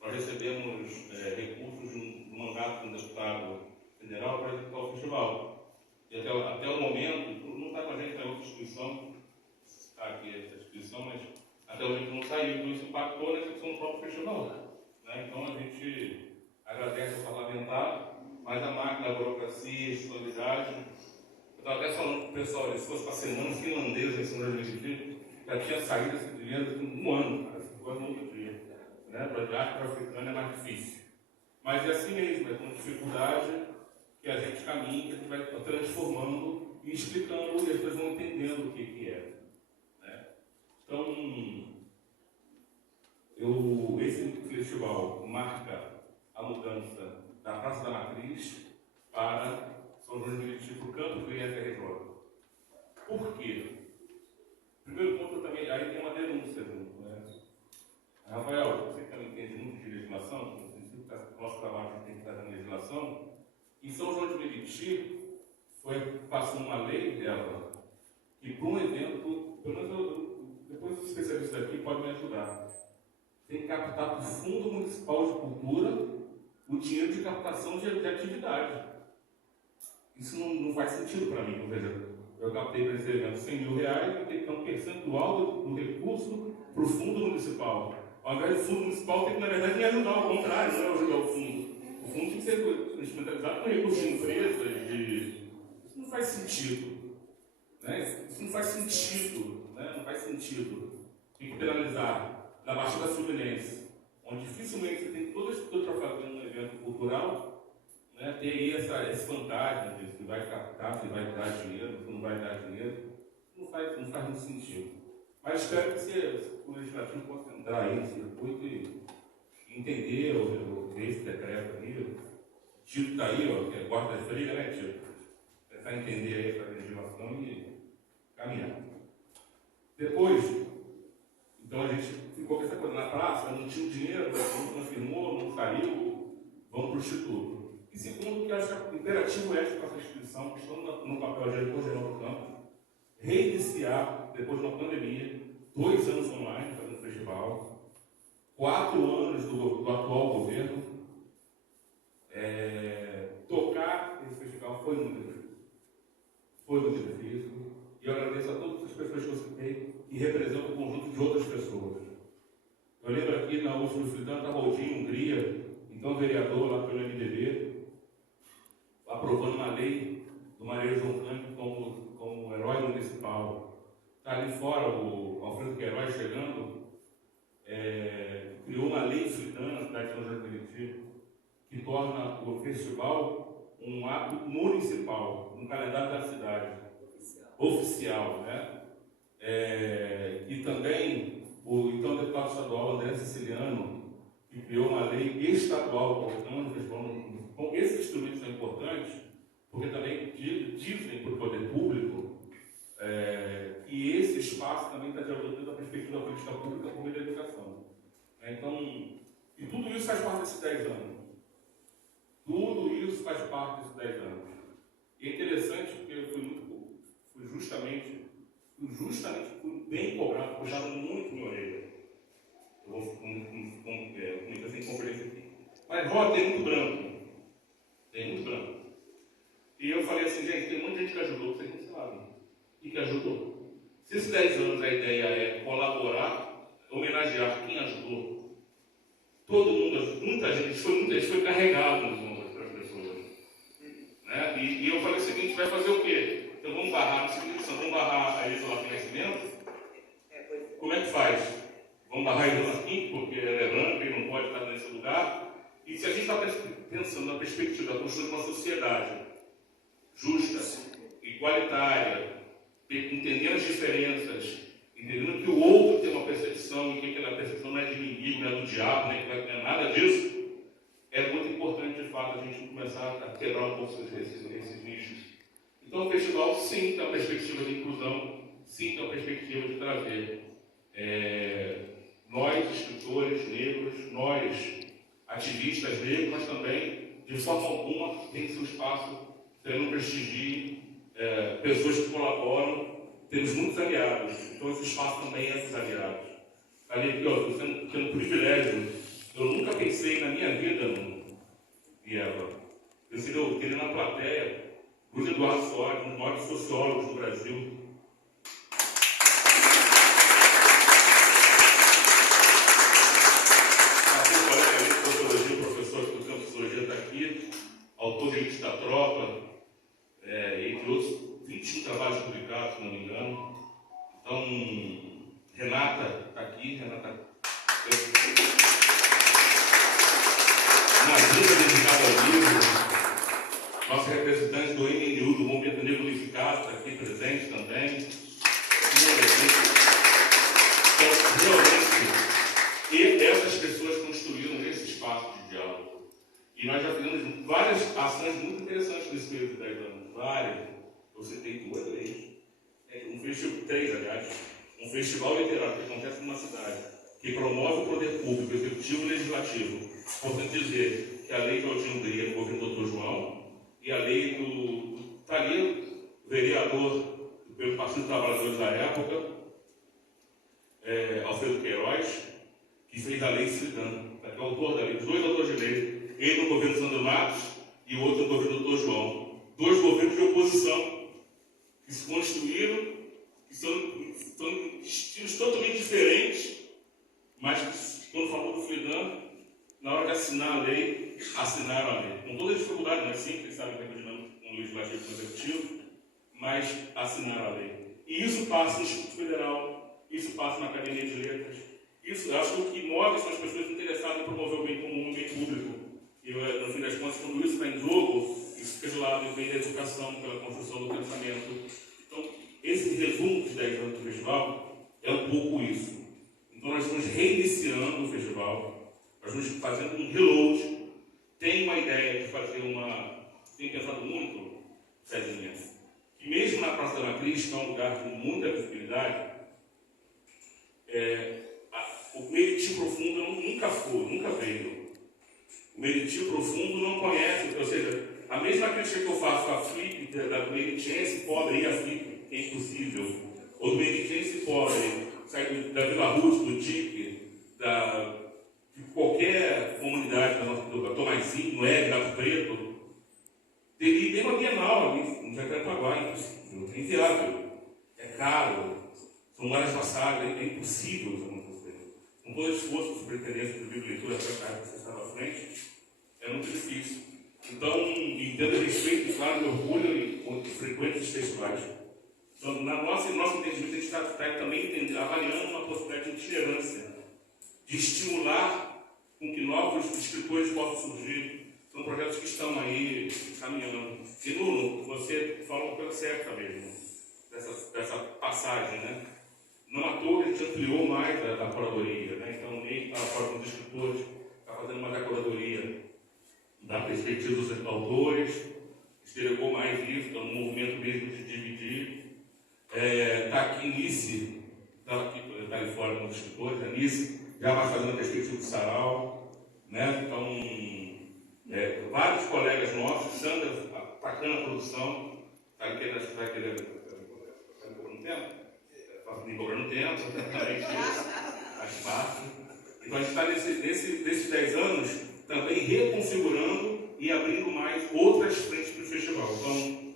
nós recebemos recursos no mandato de um deputado federal para executar o festival. E até o momento, não está com a gente na outra instituição, está aqui essa instituição, mas até o momento não saiu, então isso impactou na execução do próprio festival. Né? Então a gente agradece ao parlamentar, mas a máquina, a burocracia, a estabilidade. Eu estava até falando para o pessoal, se fosse para semana finlandesa em São João de Meriti, já tinha saído esse dinheiro em um ano, cara, quase um outro dia. Né? Para a arte africana é mais difícil. Mas é assim mesmo, é com dificuldade que a gente caminha, que a gente vai transformando e explicando, e as pessoas vão entendendo o que é. Né? Então, esse festival marca a mudança da Praça da Matriz para São João de Meriti, para o Campo do IFRJ. Por quê? Primeiro ponto também, aí tem uma denúncia. Né? Rafael, você que também entende muito de legislação, o nosso trabalho tem que estar na legislação, em São João de Meriti passou uma lei dela que para um evento, pelo menos depois os especialistas aqui podem me ajudar, tem que captar para o Fundo Municipal de Cultura o dinheiro de captação de atividade. Isso não faz sentido para mim. Ou seja, eu captei para esse evento R$100 mil, eu tenho que dar um percentual do recurso para o Fundo Municipal. Ao invés do Fundo Municipal, tem que, na verdade, me ajudar, ao contrário, não é ajudar o Fundo. O Fundo tem que ser instrumentalizado com recursos de empresas, Isso não faz sentido. Né? Isso não faz sentido. Né? Não faz sentido. Tem que penalizar. Na Baixada Fluminense, onde dificilmente você tem toda a estrutura para fazer um evento cultural, né, ter aí esse fantasma de se vai captar, se vai dar dinheiro, se não vai dar dinheiro, não faz muito sentido. Mas espero que o legislativo possa entrar aí nesse circuito e entender esse decreto aí. O Tito está aí, que é quarta-feira, né, Tito? Tentar entender aí essa legislação e caminhar. Depois, então a gente ficou com essa coisa na praça, não tinha dinheiro, não firmou, não saiu, vamos para o Instituto. E segundo, que eu acho que imperativo é para essa instituição, que estão no papel geral do campo, reiniciar, depois de uma pandemia, 2 anos online fazendo festival, 4 anos do atual governo, tocar esse festival foi muito difícil. Foi muito difícil. E eu agradeço a todas as pessoas que eu citei, que representam um conjunto de outras pessoas. Eu lembro aqui na última Fritana, estava o Dinho Hungria, então vereador lá pelo MDB, aprovando uma lei do Maria João Cândido como herói municipal. Está ali fora o Alfredo Queiroz chegando, criou uma lei fritana na cidade de São João de Meriti, que torna o festival um ato municipal, no calendário da cidade. Oficial, né? E também o então deputado estadual André Siciliano, que criou uma lei estadual com esses instrumentos são importantes, porque também dizem para o poder público que esse espaço também está dialogando da perspectiva da política pública por meio da educação. Então, e tudo isso faz parte desses 10 anos. Tudo isso faz parte desses 10 anos. E é interessante porque eu fui justamente bem cobrado, puxaram muito minha orelha. Eu vou comunicar sem conferência aqui. Mas voto tem muito branco. Tem muito branco. E eu falei assim, gente, tem muita gente que ajudou, vocês não sabem. E que ajudou. Se esses 10 anos a ideia é colaborar, homenagear quem ajudou, todo mundo, muita gente foi carregado nos ombros para as pessoas. Né? E eu falei o seguinte, vai fazer o quê? Então vamos barrar, vamos barrar a Elisa Larquim Nascimento? Como é que faz? Vamos barrar a Elisa Larquim, porque ela é branca e não pode estar nesse lugar. E se a gente está pensando na perspectiva da construção de uma sociedade justa, igualitária, entendendo as diferenças, entendendo que o outro tem uma percepção e que aquela percepção não é de inimigo, não é do diabo, não é nada disso, é muito importante, de fato, a gente começar a quebrar um pouco esses nichos. Então, o festival, sim, tem uma perspectiva de inclusão, sim, tem uma perspectiva de trazer nós, escritores negros, nós, ativistas negros, mas também, de forma alguma, tem seu espaço, tendo prestigie pessoas que colaboram, temos muitos aliados, então esse espaço também é dos aliados. Ali aqui, estou tendo um privilégio, eu nunca pensei na minha vida, Eva, eu queria na plateia, Luiz Eduardo Soares, um dos maiores sociólogos do Brasil. Um colega de sociologia, professor do campo de sociologia, está aqui, autor de Elite da Tropa, entre outros 21 trabalhos publicados, se não me engano. Então, Renata está aqui, uma agenda dedicada ao livro, nossa representante do MNU, do Movimento Negro Unificado, está aqui presente também. Então, realmente, e essas pessoas construíram esse espaço de diálogo. E nós já fizemos várias ações muito interessantes nesse período de 10 anos. Várias. Eu citei 2 vezes. Um festival, 3, aliás. Um festival literário que acontece numa cidade, que promove o poder público, executivo e legislativo. Importante dizer que a lei de Aldinho Hungria no governo do Dr. João e a lei do Talino, vereador pelo Partido dos Trabalhadores da época, Alfredo Queiroz, que fez a lei Cidadã, que é o autor da lei, os 2 autores de lei, ele no governo Sandro Matos e o outro no governo do Dr. João. 2 governos de oposição que se construíram, que são estilos totalmente diferentes, mas que, quando falou do Freedan, na hora de assinar a lei, assinaram a lei. Com toda a dificuldade, não é simples, sabe, que é um legislativo e executivo, mas assinaram a lei. E isso passa no Instituto Federal, isso passa na Academia de Letras. Isso, eu acho que o que move são as pessoas interessadas em promover o bem comum, o bem público. E, no fim das contas, quando isso está em jogo, isso fica do lado do bem da educação, pela construção do pensamento. Então, esse resumo de 10 anos do festival é um pouco isso. Então, nós estamos reiniciando o festival, nós estamos fazendo um reload. Tem uma ideia de fazer Tenho pensado muito, Cezinha, que mesmo na Praça da Matriz, que é um lugar com muita visibilidade, o Meriti Profundo nunca veio. O Meriti Profundo não conhece, ou seja, a mesma crítica que eu faço à Flip, da meritiense pobre ir à Flip, que é impossível, ou do meritiense pobre, sair da Vila Ruth, do DIC, de qualquer comunidade da Tomazinho, Noé, Gato Preto, teria nem uma Bienal ali, no Jacarepaguá, é impossível, é inviável, é caro, são horas passadas, é impossível isso acontecer. Com todo o esforço da superintendência de biblioteca, que você estava à frente, é muito difícil. Então, entendo a respeito, claro, meu orgulho e frequente os festivais. Então, no nosso entendimento, a gente está também avaliando uma possibilidade de itinerância, de estimular com que novos escritores possam surgir. São projetos que estão aí caminhando. E, Nuno, você fala uma coisa certa mesmo, dessa passagem, né? Não à toa a gente ampliou mais a curadoria, né? Então, o Ney está fora com os escritores, está fazendo mais a curadoria da perspectiva dos autores, estelhou mais isso, então, um movimento mesmo de dividir. Está aqui Nice, está ali fora com os escritores, a Nice já vai fazendo a perspectiva do Sarau, né? Então, vários colegas nossos, Sandra atacando a produção, está querendo cobrando tempo? Me cobrando tempo, faz parte. Então, a gente está nesses 10 anos também reconfigurando e abrindo mais outras frentes para o festival. Então,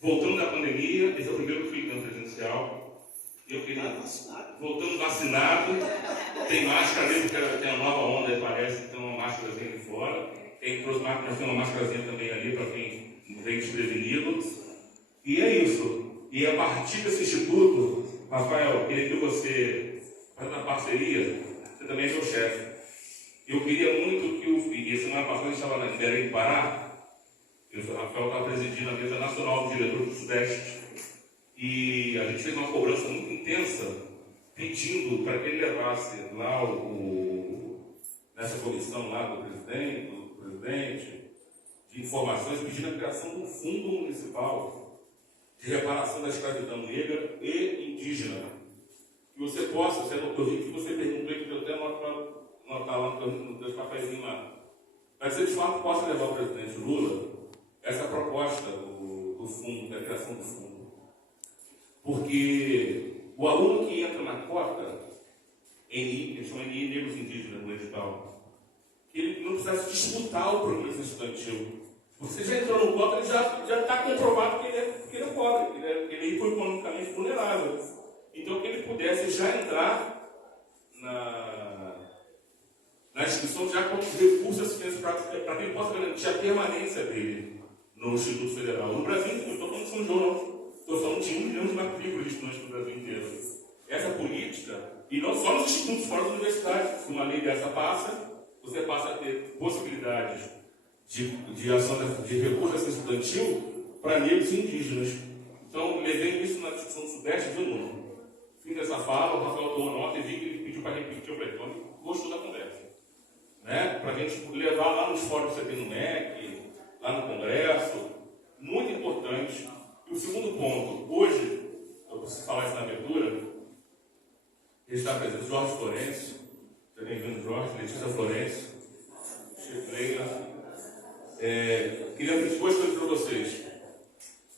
voltando da pandemia, esse é o primeiro Freedan presencial. Eu queria. Voltando vacinado, tem máscara mesmo, que tem a nova onda, parece que tem uma máscarazinha ali fora. Quem trouxe máscara, nós temos uma máscarazinha também ali para quem vem desprevenido. E é isso. E a partir desse instituto, Rafael, queria que você, fazendo a parceria, você também é meu chefe. Eu queria muito e semana passada a gente estava em Belém do Pará, o Rafael estava presidindo a mesa nacional do diretor do Sudeste, e a gente fez uma cobrança muito intensa, pedindo para que ele levasse lá nessa comissão lá do presidente, de informações, pedindo a criação de um fundo municipal de reparação da escravidão negra e indígena. Que você possa, eu vi que você perguntou e que eu até anotar lá no teu papelzinho lá. Mas você de fato possa levar ao presidente Lula essa proposta do fundo, da criação do fundo. Porque o aluno que entra na cota, eles são NI negros indígenas no edital, ele não precisasse disputar o progresso estudantil. Você já entrou no cota, ele já está comprovado que ele é pobre, que ele foi economicamente vulnerável. Então, que ele pudesse já entrar na instituição já com recursos suficientes para que ele possa garantir a permanência dele no Instituto Federal. No Brasil, não estou falando de São João, não. Estou falando de 1 milhão de matrículas de estudantes no Brasil inteiro. Essa política, e não só nos institutos, fora das universidades, se uma lei dessa passa, você passa a ter possibilidades de ação de recurso estudantil para negros e indígenas. Então, levei isso na discussão do Sudeste de novo. Fiz essa fala, o Rafael tomou nota e vi que ele pediu para repetir. Eu falei, então, gostou da conversa. Né? Para a gente levar lá nos fóruns que você tem no MEC, lá no Congresso, muito importante. E o segundo ponto, hoje, eu preciso falar isso na abertura, está presente Jorge Florencio, seja bem-vindo, Jorge, Letícia Florencio, Chico Leila. Queria pedir 2 coisas para vocês.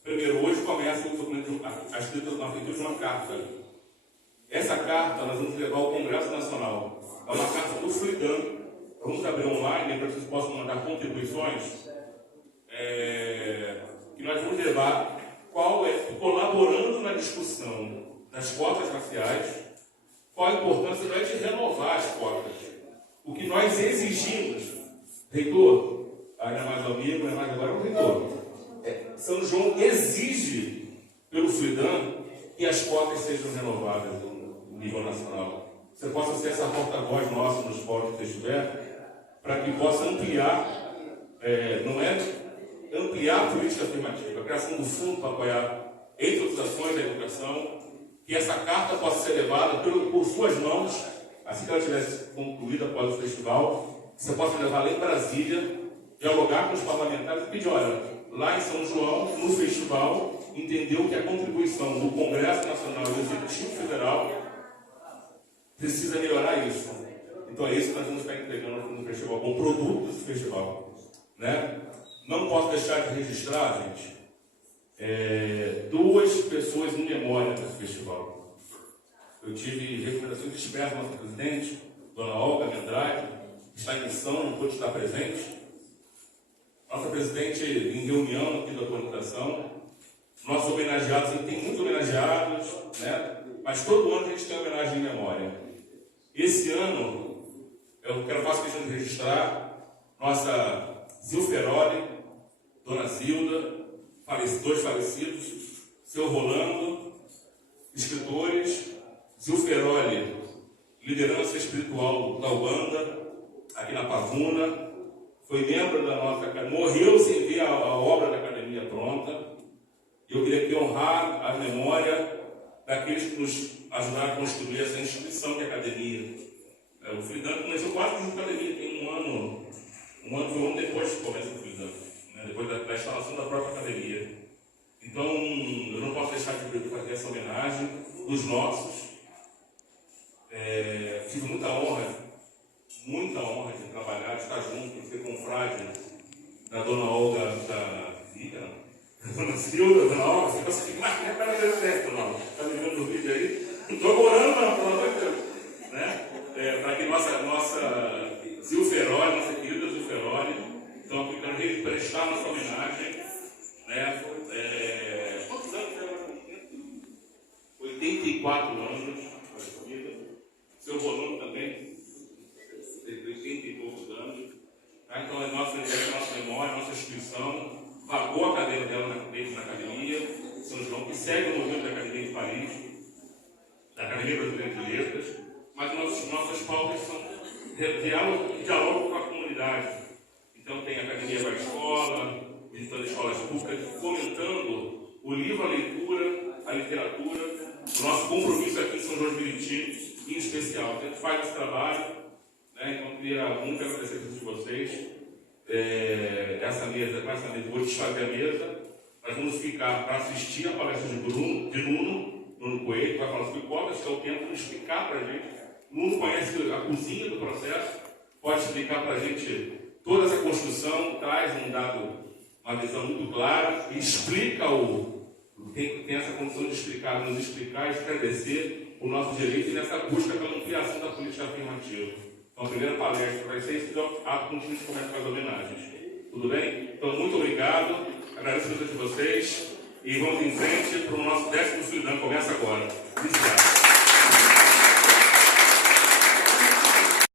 Primeiro, hoje começa o documento, a escrita na feitura de uma carta. Essa carta nós vamos levar ao Congresso Nacional. É uma carta do Freedom. Vamos abrir online para que vocês possam mandar contribuições. Que nós vamos levar colaborando na discussão das cotas raciais, qual a importância de renovar as cotas. O que nós exigimos, reitor, ainda mais amigo, ainda mais agora o reitor, São João exige pelo Freedom que as cotas sejam renovadas no nível nacional. Você possa ser essa porta-voz nossa nos fóruns que você estiver, para que possa ampliar, não é ampliar a política afirmativa, a criação do fundo para apoiar, entre outras ações da educação, que essa carta possa ser levada por suas mãos, assim que ela tivesse concluída após o festival, você possa levar lá em Brasília, dialogar com os parlamentares e pedir, olha, lá em São João, no festival, entendeu que a contribuição do Congresso Nacional e do Executivo Federal precisa melhorar isso. Então é isso que nós vamos estar entregando no festival, com produtos do festival. Né? Não posso deixar de registrar, gente, 2 pessoas em memória desse festival. Eu tive recomendações expressas da nossa presidente, dona Olga Andrade, que está em missão, não pôde estar presente. Nossa presidente em reunião aqui da organização. Nossos homenageados, a gente tem muitos homenageados, né? Mas todo ano a gente tem homenagem em memória. Esse ano, eu faço questão de registrar nossa Zilferoli, dona Zilda, 2 falecidos, seu Rolando, escritores, Zilferoli, liderança espiritual da Ubanda, aqui na Pavuna, foi membro da nossa academia, morreu sem ver a obra da academia pronta. Eu queria aqui honrar a memória daqueles que nos ajudaram a construir essa instituição de academia. O Freedom começou quase como academia, tem um ano foi um ano depois do começo do Freedom, né? Depois da instalação da própria academia. Então, eu não posso deixar de fazer essa homenagem dos nossos. Tive muita honra de trabalhar, de estar junto, de ser confrade da dona Olga, da dona Silva, da dona Olga, você conseguiu marcar para ver certo, não? Está me vendo no vídeo aí? Não estou orando, não, pelo amor de Deus. Né? Para que nossa Zilferoli, nossa querida Zilferoli, então, eu quero prestar nossa homenagem, né? Quantos anos ela? 84 anos, a vida. Seu Rolando também, 80 e poucos anos. Tá? Então, é nossa memória, nossa instituição, pagou a cadeira dela na academia, São João, que segue o movimento da Academia de Paris, da Academia Brasileira de Letras, mas nossas pautas são diálogo com a comunidade. Então, tem a Academia da Escola, visitando escolas públicas, fomentando o livro, a leitura, a literatura, o nosso compromisso aqui em São João de Meriti, em especial. A gente faz esse trabalho, né? Então, eu queria muito agradecer a todos vocês. Com essa mesa, vou desfazer a mesa. Nós vamos ficar para assistir a palestra de Nuno Coelho, que vai falar sobre cotas, que é o tempo de explicar para a gente. Nuno conhece a cozinha do processo, pode explicar para a gente toda essa construção, traz uma visão muito clara e explica tem essa condição de explicar, nos explicar e esclarecer o nosso direito nessa busca pela ampliação da política afirmativa. Então, a primeira palestra vai ser isso, ato contínuo de começo com as homenagens. Tudo bem? Então, muito obrigado. Agradeço a presença de vocês e vamos em frente para o nosso 10º Suidão, começa agora. Obrigado.